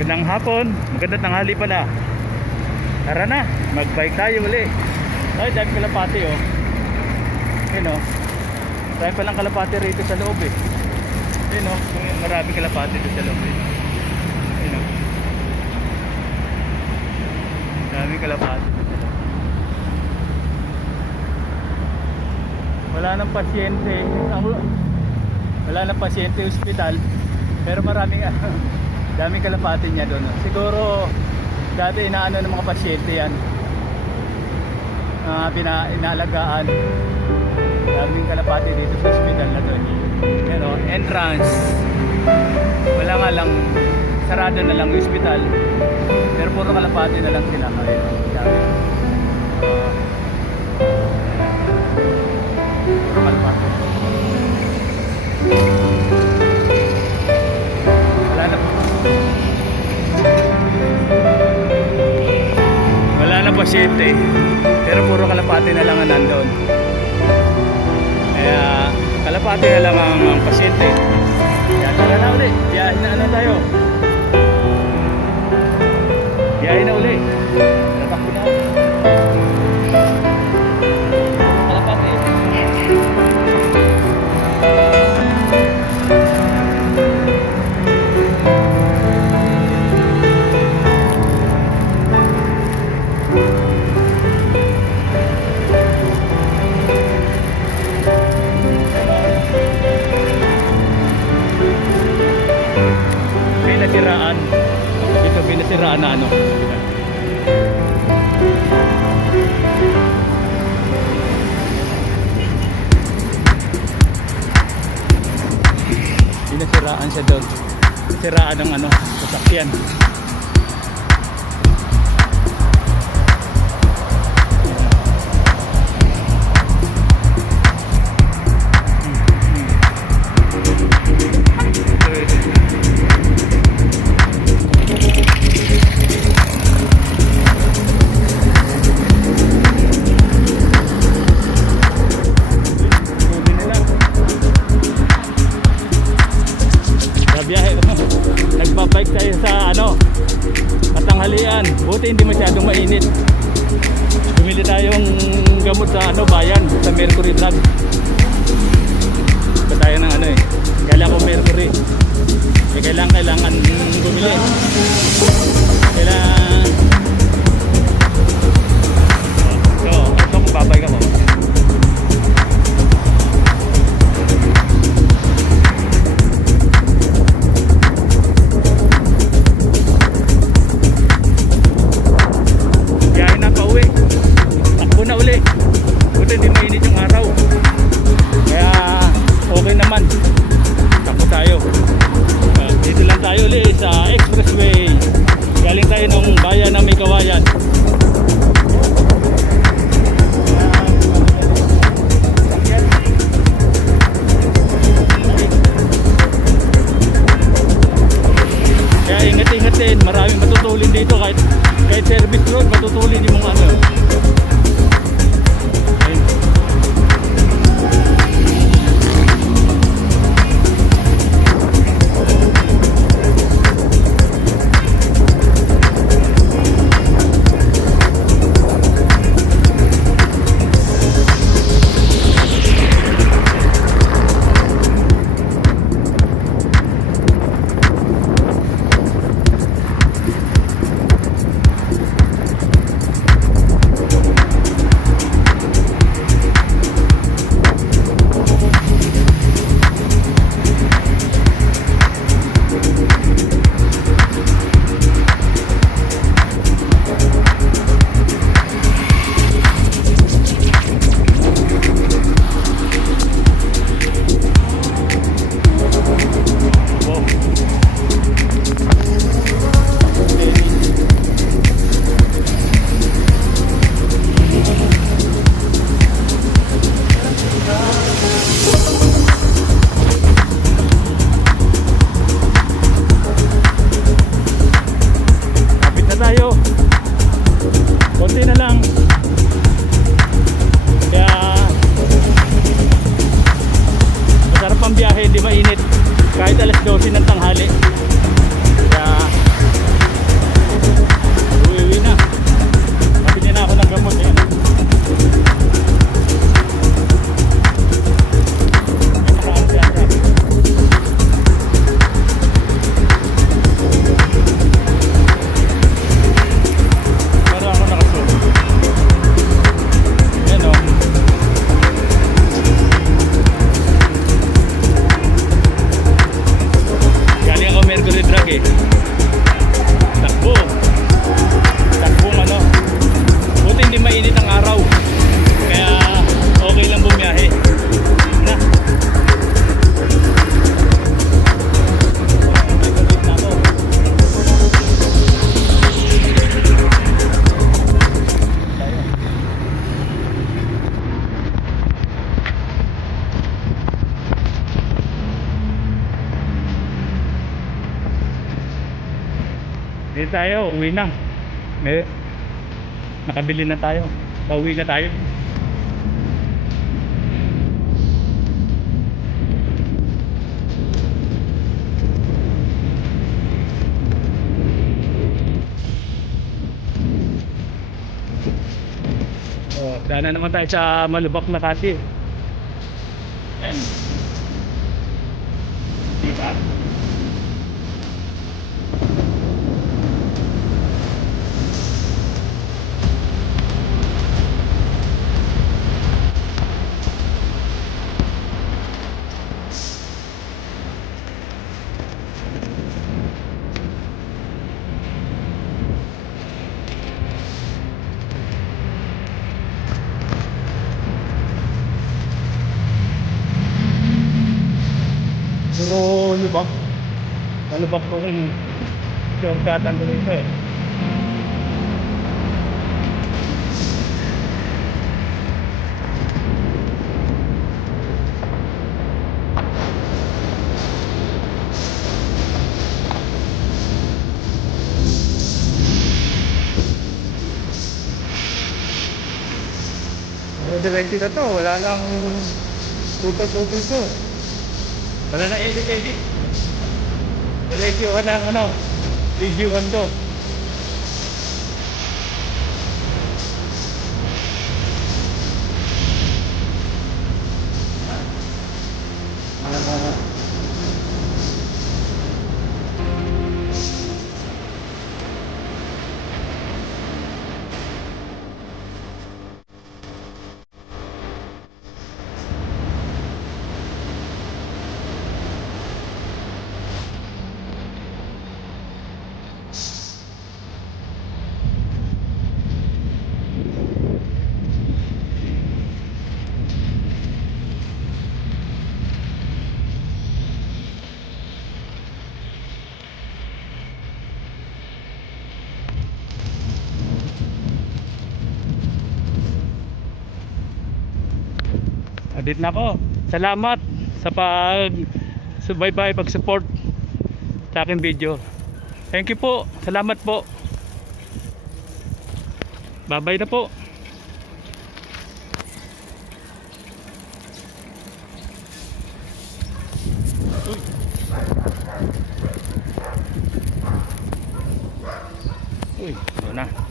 Magandang hapon, magandang tanghali pala. Tara na, mag-bike tayo uli. Ay, dami kalapati oh. Yun oh. Dami palang kalapati rito sa loob eh. Yun oh, maraming kalapati dito sa loob eh. Yun oh. Daming kalapati dito sa loob. Wala nang pasyente. Wala nang pasyente ospital. Pero maraming daming kalapati niya doon. Siguro dati inaano ng mga pasyente yan. Inaalagaan. Daming kalapati dito sa ospital na doon. Pero entrance. Wala nga lang, sarado na lang yung ospital. Pero puro kalapati na lang sila. Puro kalapati. Wala na pasyente, pero puro kalapati na lang ang nandun. Kaya kalapati na lang ang pasyente. Kaya tara na uli, biyahe na ano tayo. Biyahe na uli. Tatakbo na ako. Kalapati. Binasiraan. Ito binasiraan na ano. Binasiraan siya doon. Siraan ng ano, sasakyan. Biyahe, nagbabike tayo sa ano, katanghalian. Buti hindi masyadong mainit. Bumili tayong gamot sa ano, bayan, sa Mercury Drug. Ba tayo ng ano eh, kailangan ko Mercury. Eh, kailangan bumili. Kailangan. So, ito kung babike ako. Na uli. Buti hindi mainit yung araw. Kaya okay naman. Takbo tayo. Dito lang tayo uli sa expressway. Galing tayo ng bayan ng May Kawayan. Kaya ingat-ingat din. Maraming matutulin dito kahit service road matutulin yung mga ano. Dito tayo, uwi na. May, nakabili na tayo. Pauwi na tayo. Oh, daan na naman tayo sa Malubak na Makati. Ayan. Diba? Pero lubak. Malubak ko rin. Shortcut ang tuloy ko eh. Diretso na to, wala nang tutot-tutot to. Wala nang edit-edit. Diretso ka ng ano, video to. Edit na ako. Salamat sa subaybay, pag-support sa akin video. Thank you po. Salamat po. Bye-bye na po. Uy, ano na.